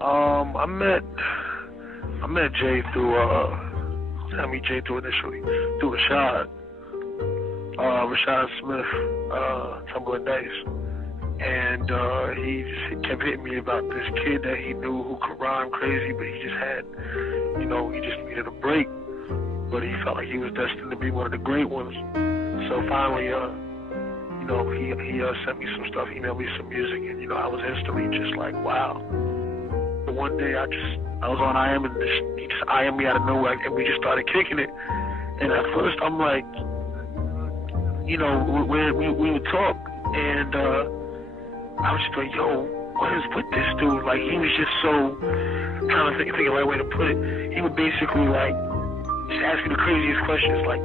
I met Jay through I meet Jay through initially through Rashad Smith, Tumbling Dice, and he just kept hitting me about this kid that he knew who could rhyme crazy, but he just had, he just needed a break, but he felt like he was destined to be one of the great ones. So finally, he sent me some stuff, emailed me some music, and I was instantly just like, wow. But one day I was on IM and he just IM me out of nowhere, and we just started kicking it. And at first I'm like, we would talk, and I was just like, yo, what is with this dude? Like, he was just so, trying to think of the right way to put it. He would basically like just ask me the craziest questions, like,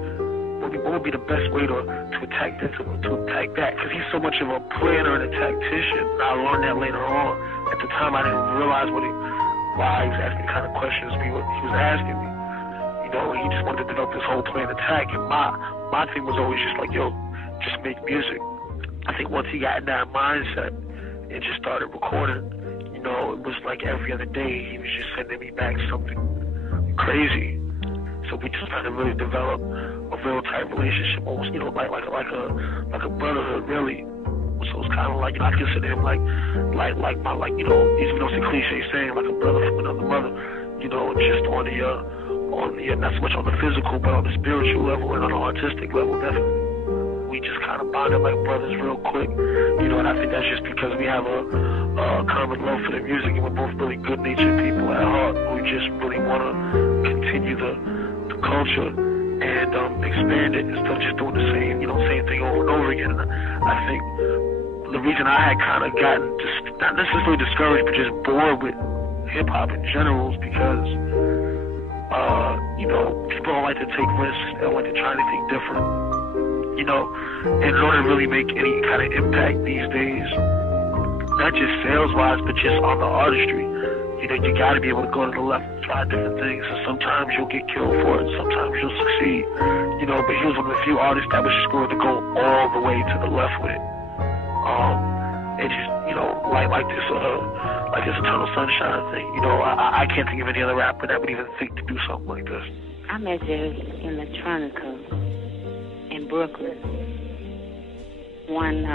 what would be the best way to attack this, to attack that? Because he's so much of a planner and a tactician. And I learned that later on. At the time, I didn't realize why he was asking the kind of questions he was asking me. He just wanted to develop this whole plan attack. And my thing was always just like, yo, just make music. I think once he got in that mindset and just started recording, it was like every other day he was just sending me back something crazy. So we just started to really develop a real tight relationship, almost, like a brotherhood, really. So it's kind of like, I consider him like my, even though it's a cliche saying, like a brother from another mother, just on the not so much on the physical, but on the spiritual level and on the artistic level, definitely. We just kind of bonded like brothers real quick, and I think that's just because we have a common love for the music, and we're both really good-natured people at heart who just really want to continue the culture and expand it instead of just doing the same thing over and over again. And I think the reason I had kind of gotten not necessarily discouraged, but just bored with hip hop in general is because people don't like to take risks. They don't like to try anything different. And in order to really make any kind of impact these days, not just sales-wise, but just on the artistry, you got to be able to go to the left and try different things. And sometimes you'll get killed for it, sometimes you'll succeed. But he was one of the few artists that was just going to go all the way to the left with it. And just, like this Eternal Sunshine thing. I can't think of any other rapper that would even think to do something like this. I met Jay Electronica in Brooklyn one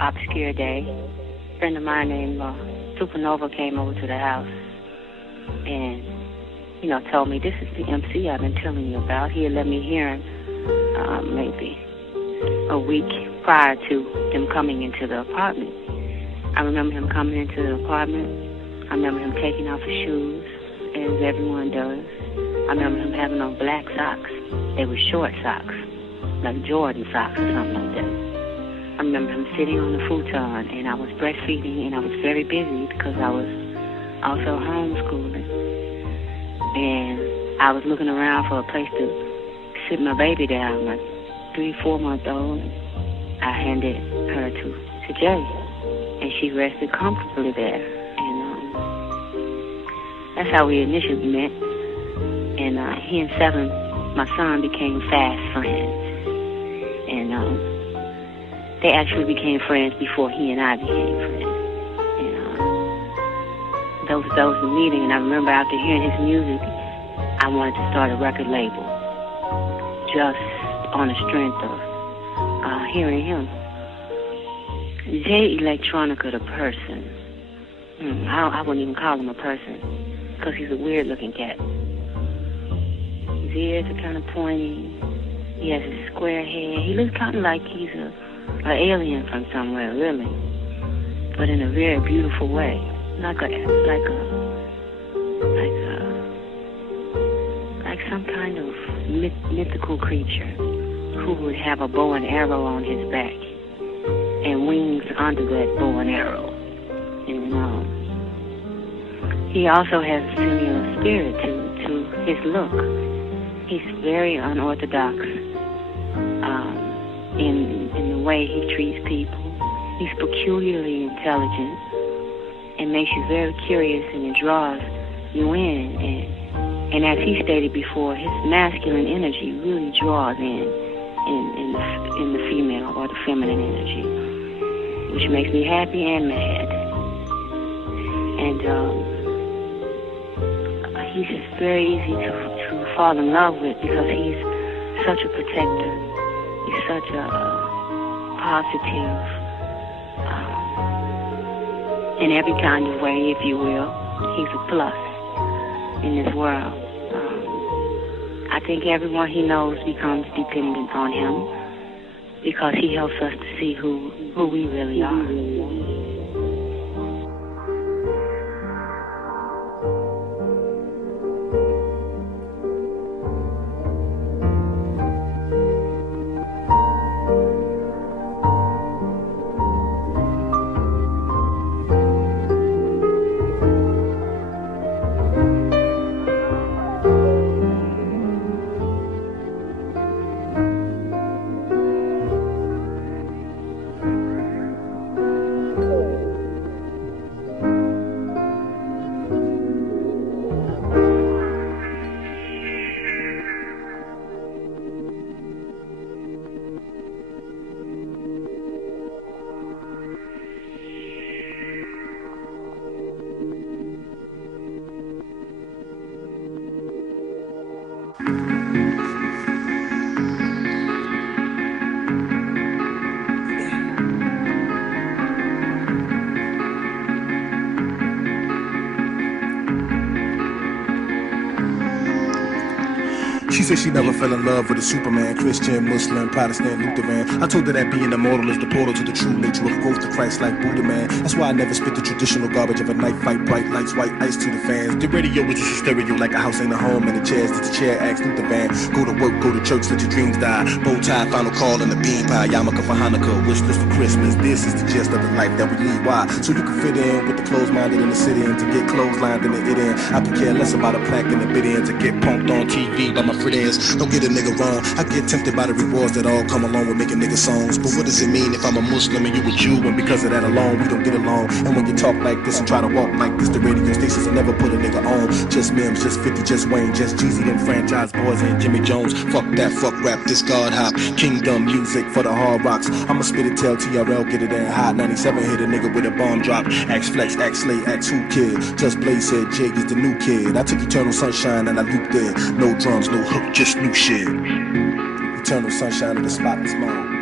obscure day. A friend of mine named Supernova came over to the house and, told me, this is the MC I've been telling you about. He had let me hear him maybe a week prior to them coming into the apartment. I remember him coming into the apartment. I remember him taking off his shoes, as everyone does. I remember him having on black socks. They were short socks, like Jordan socks or something like that. I remember him sitting on the futon, and I was breastfeeding, and I was very busy because I was also homeschooling. And I was looking around for a place to sit my baby down, my 3-4-month-old. I handed her to Jay, and she rested comfortably there. And that's how we initially met. And he and Seven, my son, became fast friends. And they actually became friends before he and I became friends. And that was the meeting. And I remember after hearing his music, I wanted to start a record label just on the strength of hearing him. Jay Electronica, the person. I wouldn't even call him a person because he's a weird-looking cat. His ears are kind of pointy. He has a square head. He looks kind of like he's an alien from somewhere, really, but in a very beautiful way, like some kind of mythical creature who would have a bow and arrow on his back and wings under that bow and arrow. And he also has a similar spirit to his look. He's very unorthodox in the way he treats people. He's peculiarly intelligent and makes you very curious, and it draws you in. And as he stated before, his masculine energy really draws in the female or the feminine energy, which makes me happy and mad. And he's just very easy to fall in love with because he's such a protector. He's such a positive, in every kind of way, if you will. He's a plus in this world. I think everyone he knows becomes dependent on him because he helps us to see who we really are. She said she never fell in love with a Superman, Christian, Muslim, Protestant, Lutheran. I told her that being immortal is the portal to the true nature of growth to Christ like Buddha, man. That's why I never spit the traditional garbage of a night fight, bright lights, white ice to the fans. The radio is just a stereo like a house ain't a home, and the chairs that the chair acts Luther van. Go to work, go to church, let your dreams die. Bow tie, final call, and the bean pie. Yarmulke for Hanukkah, wish list for Christmas. This is the gist of the life that we lead. Why? So you can fit in with the closed-minded in the city and to get clotheslined in the it in. I could care less about a plaque in the bid in to get punked on TV by my friends. Don't get a nigga wrong, I get tempted by the rewards that all come along with making nigga songs. But what does it mean if I'm a Muslim and you a Jew? And because of that alone, we don't get along. And when you talk like this and try to walk like this, the radio stations will never put a nigga on. Just Mims, just 50, just Wayne, just Jeezy, them franchise boys and Jimmy Jones. Fuck that, fuck rap, this God hop. Kingdom music for the hard rocks. I'ma spit it, tell TRL, get it in hot. 97 hit a nigga with a bomb drop. Axe Flex, Axe Slay, Axe Who Kid. Just Blaze said Jig is the new kid. I took Eternal Sunshine and I looped it. No drums, no hook, just new shit. Eternal sunshine of the spotless mind.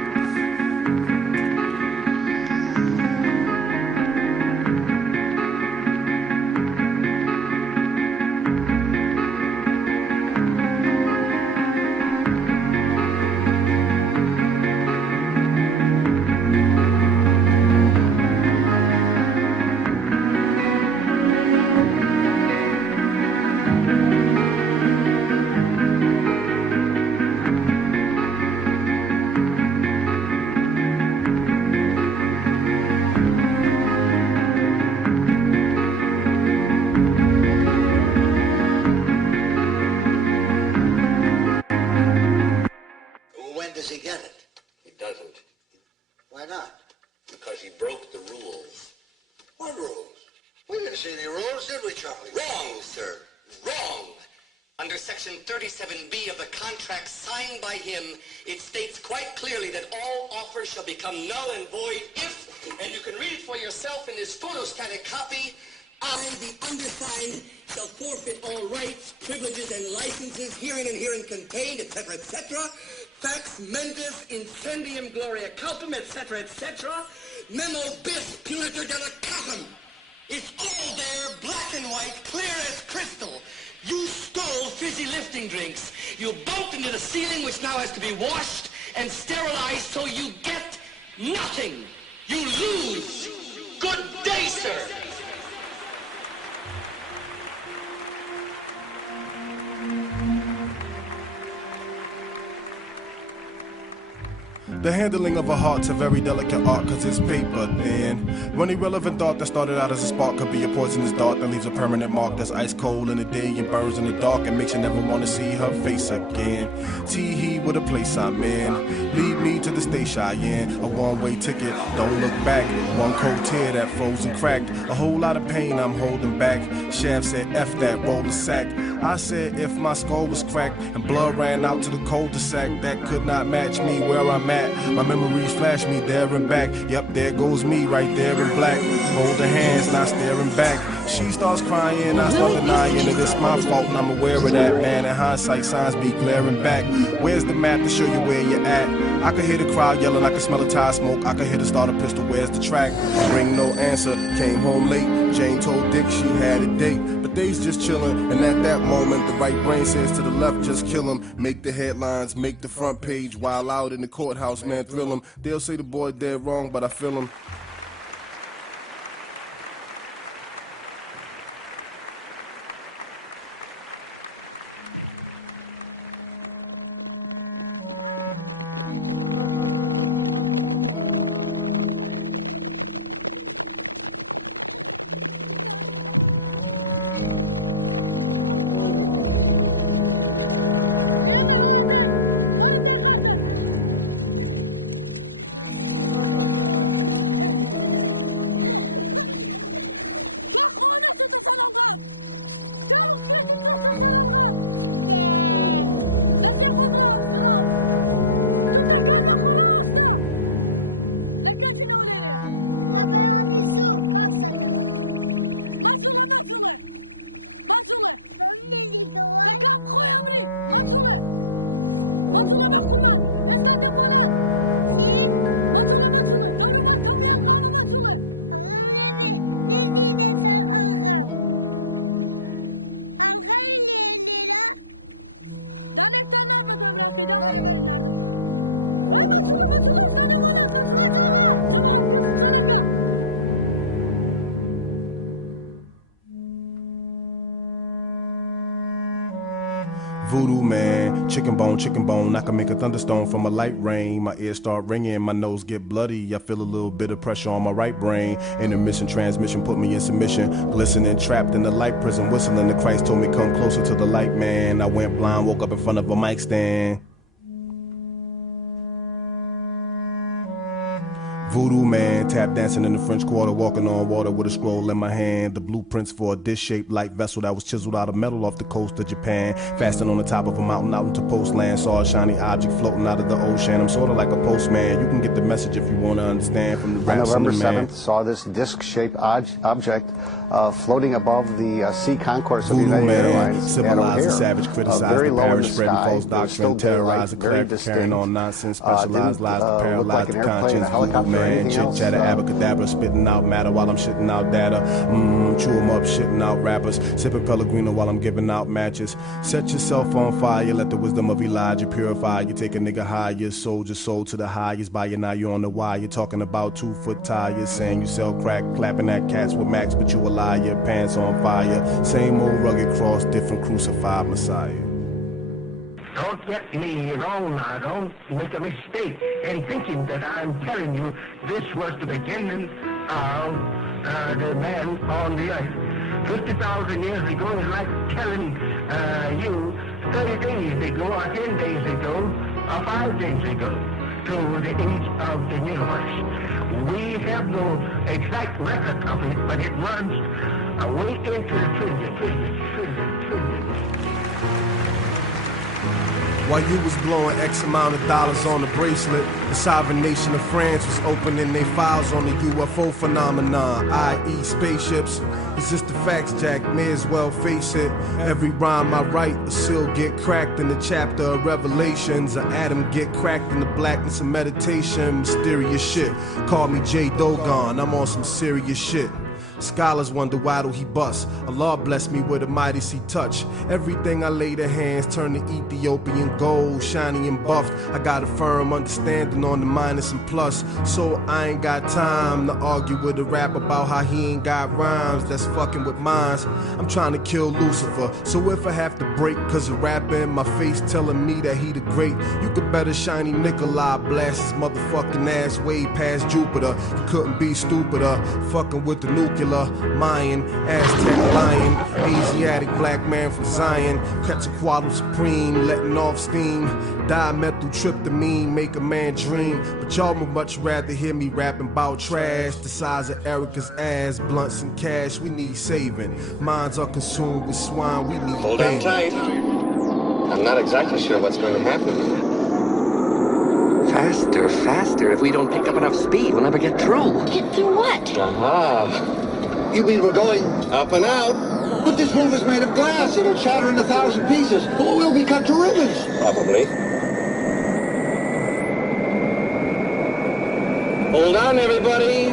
Etc. Memo bis punitor delicatum. It's all there, black and white, clear as crystal. You stole fizzy lifting drinks. You bumped into the ceiling, which now has to be washed and sterilized, so you get nothing. You lose. Good day, sir. The handling of a heart's a very delicate art cause it's paper thin. One irrelevant thought that started out as a spark could be a poisonous dart that leaves a permanent mark that's ice cold in the day and burns in the dark and makes you never want to see her face again. Tee-hee with a place I'm in. Lead me to the state Cheyenne. A one-way ticket, don't look back. One cold tear that froze and cracked. A whole lot of pain I'm holding back. Shaft said F that, roll the sack. I said if my skull was cracked and blood ran out to the cul-de-sac, that could not match me where I'm at. My memories flash me there and back. Yep, there goes me right there in black. Holding hands, not staring back. She starts crying, I start denying it. It's my fault and I'm aware of that, man. In hindsight, signs be glaring back. Where's the map to show you where you're at? I could hear the crowd yelling, I could smell the tire smoke. I could hear the starter pistol, where's the track? Ring no answer, came home late. Jane told Dick she had a date, but they's just chillin'. And at that moment, the right brain says to the left, just kill him. Make the headlines, make the front page. While out in the courthouse, man, thrill him. They'll say the boy dead wrong, but I feel him. Voodoo man, chicken bone, I can make a thunderstorm from a light rain. My ears start ringing, my nose get bloody. I feel a little bit of pressure on my right brain. Intermission transmission put me in submission. Glistening, trapped in the light prison, whistling. The Christ told me come closer to the light, man. I went blind, woke up in front of a mic stand. Voodoo man, tap dancing in the French Quarter, walking on water with a scroll in my hand. The blueprints for a dish-shaped light vessel that was chiseled out of metal off the coast of Japan. Fastened on the top of a mountain out into postland. Saw a shiny object floating out of the ocean. I'm sort of like a postman. You can get the message if you want to understand from the raps On November and the man. 7th, saw this disc-shaped object floating above the sea concourse of Voodoo United man, Airlines. civilized the savage, criticized very the low in parish, the spreading sky. false It was doctrine, still terrorized the daylight, very cleric, carrying distinct. on nonsense, specialized lies to Look paralyze like the an airplane, conscience. a helicopter, or Man, anything chit else. chatter, abracadabra, spitting out matter while I'm shitting out data. Chew 'em up, shitting out rappers, sipping Pellegrino while I'm giving out matches. Set yourself on fire, let the wisdom of Elijah purify you. Take a nigga higher, sold your soul to the highest. By you now you're on the wire. You're talking about 2-foot tires, saying you sell crack, clapping at cats with Max, but you a liar. Pants on fire, same old rugged cross, different crucified Messiah. Don't get me wrong now. Don't make a mistake in thinking that I'm telling you this was the beginning of the man on the earth. 50,000 years ago is like telling you 30 days ago or 10 days ago or 5 days ago to the age of the universe. We have no exact record of it, but it runs way into the trillion. While you was blowing X amount of dollars on the bracelet, the sovereign nation of France was opening their files on the UFO phenomenon, i.e. spaceships. It's just the facts, Jack, may as well face it. Every rhyme I write, a seal get cracked in the chapter of Revelations. An atom get cracked in the blackness of meditation. Mysterious shit, call me Jay Dogon, I'm on some serious shit. Scholars wonder why do he bust. Allah bless me with a mighty see touch. Everything I lay the hands turn to Ethiopian gold, shiny and buffed. I got a firm understanding on the minus and plus. So I ain't got time to argue with a rap about how he ain't got rhymes. That's fucking with minds. I'm trying to kill Lucifer. So if I have to break cause of rapping, my face telling me that he the great, you could better shiny Nikolai blast his motherfucking ass way past Jupiter. You couldn't be stupider. Fucking with the nuclear Mayan, Aztec lion, Asiatic black man from Zion, Quetzalcoatl supreme, letting off steam, dimethyltryptamine, make a man dream. But y'all would much rather hear me rapping about trash, the size of Erica's ass, blunts and cash. We need saving. Minds are consumed with swine. We need hold on tight. I'm not exactly sure what's going to happen. faster, faster. If we don't pick up enough speed, we'll never get through. Get through what? Aha. You mean we're going up and out? But this roof is made of glass. It'll shatter in 1,000 pieces. Or we'll be cut to ribbons. Probably. Hold on, everybody.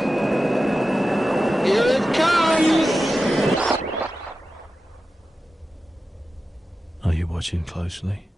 Here it comes. Are you watching closely?